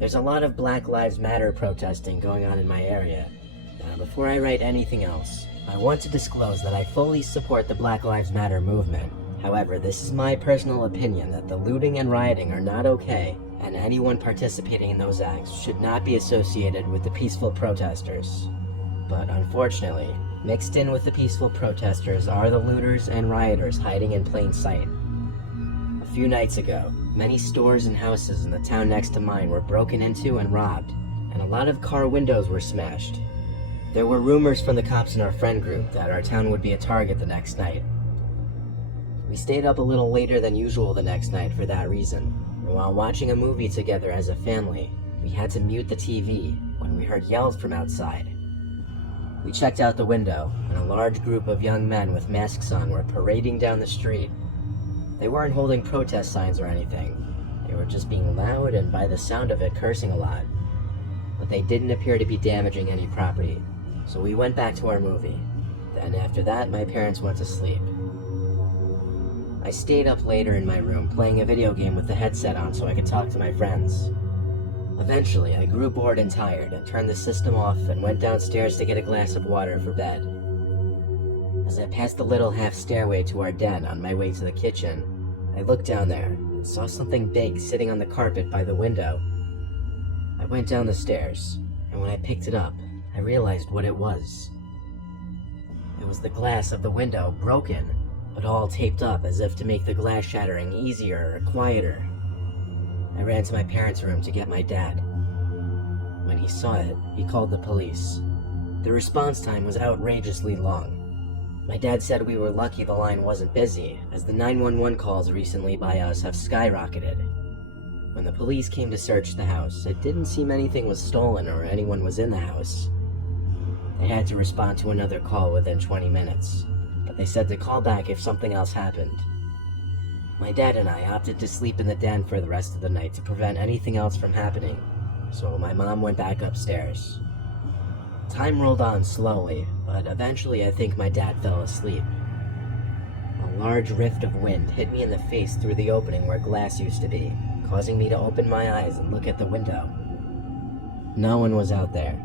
There's a lot of Black Lives Matter protesting going on in my area. Now, before I write anything else, I want to disclose that I fully support the Black Lives Matter movement. However, this is my personal opinion that the looting and rioting are not okay, and anyone participating in those acts should not be associated with the peaceful protesters. But unfortunately, mixed in with the peaceful protesters are the looters and rioters hiding in plain sight. A few nights ago, many stores and houses in the town next to mine were broken into and robbed, and a lot of car windows were smashed. There were rumors from the cops in our friend group that our town would be a target the next night. We stayed up a little later than usual the next night for that reason, and while watching a movie together as a family, we had to mute the TV when we heard yells from outside. We checked out the window, and a large group of young men with masks on were parading down the street. They weren't holding protest signs or anything. They were just being loud and, by the sound of it, cursing a lot. But they didn't appear to be damaging any property, so we went back to our movie. Then after that, my parents went to sleep. I stayed up later in my room playing a video game with the headset on so I could talk to my friends. Eventually, I grew bored and tired and turned the system off and went downstairs to get a glass of water for bed. As I passed the little half stairway to our den on my way to the kitchen, I looked down there and saw something big sitting on the carpet by the window. I went down the stairs, and when I picked it up, I realized what it was. It was the glass of the window broken, but all taped up as if to make the glass shattering easier or quieter. I ran to my parents' room to get my dad. When he saw it, he called the police. The response time was outrageously long. My dad said we were lucky the line wasn't busy, as the 911 calls recently by us have skyrocketed. When the police came to search the house, it didn't seem anything was stolen or anyone was in the house. They had to respond to another call within 20 minutes, but they said to call back if something else happened. My dad and I opted to sleep in the den for the rest of the night to prevent anything else from happening, so my mom went back upstairs. Time rolled on slowly, but eventually I think my dad fell asleep. A large rift of wind hit me in the face through the opening where glass used to be, causing me to open my eyes and look at the window. No one was out there,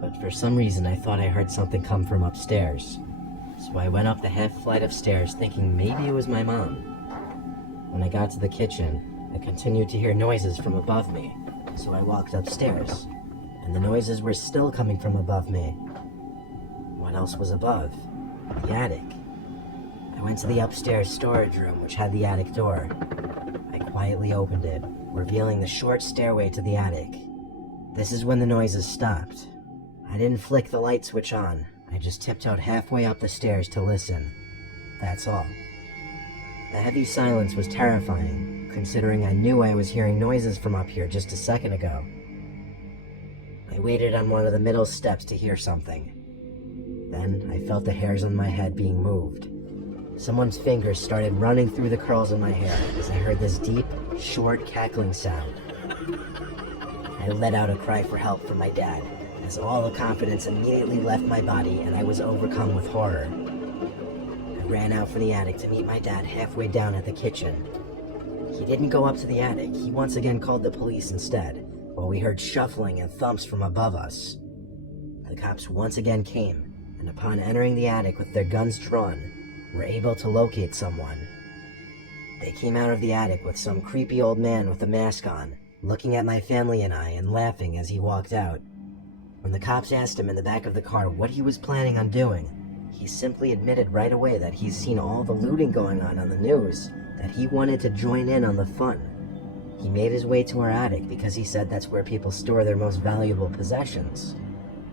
but for some reason I thought I heard something come from upstairs. So I went up the half flight of stairs thinking maybe it was my mom. When I got to the kitchen, I continued to hear noises from above me, so I walked upstairs, and the noises were still coming from above me. What else was above? The attic. I went to the upstairs storage room, which had the attic door. I quietly opened it, revealing the short stairway to the attic. This is when the noises stopped. I didn't flick the light switch on. I just tiptoed halfway up the stairs to listen. That's all. The heavy silence was terrifying, considering I knew I was hearing noises from up here just a second ago. I waited on one of the middle steps to hear something. Then I felt the hairs on my head being moved. Someone's fingers started running through the curls in my hair as I heard this deep, short, cackling sound. I let out a cry for help from my dad, as all the confidence immediately left my body and I was overcome with horror. I ran out from the attic to meet my dad halfway down at the kitchen. He didn't go up to the attic. He once again called the police instead, while we heard shuffling and thumps from above us. The cops once again came, and upon entering the attic with their guns drawn, were able to locate someone. They came out of the attic with some creepy old man with a mask on, looking at my family and I and laughing as he walked out. When the cops asked him in the back of the car what he was planning on doing, he simply admitted right away that he's seen all the looting going on the news, that he wanted to join in on the fun. He made his way to our attic because he said that's where people store their most valuable possessions.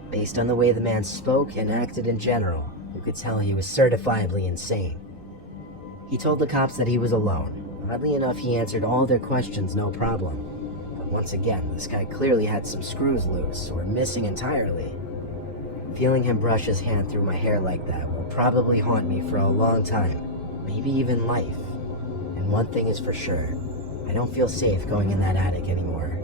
Based on the way the man spoke and acted in general, you could tell he was certifiably insane. He told the cops that he was alone. Oddly enough, he answered all their questions no problem. But once again, this guy clearly had some screws loose or missing entirely. Feeling him brush his hand through my hair like that will probably haunt me for a long time, maybe even life. And one thing is for sure, I don't feel safe going in that attic anymore.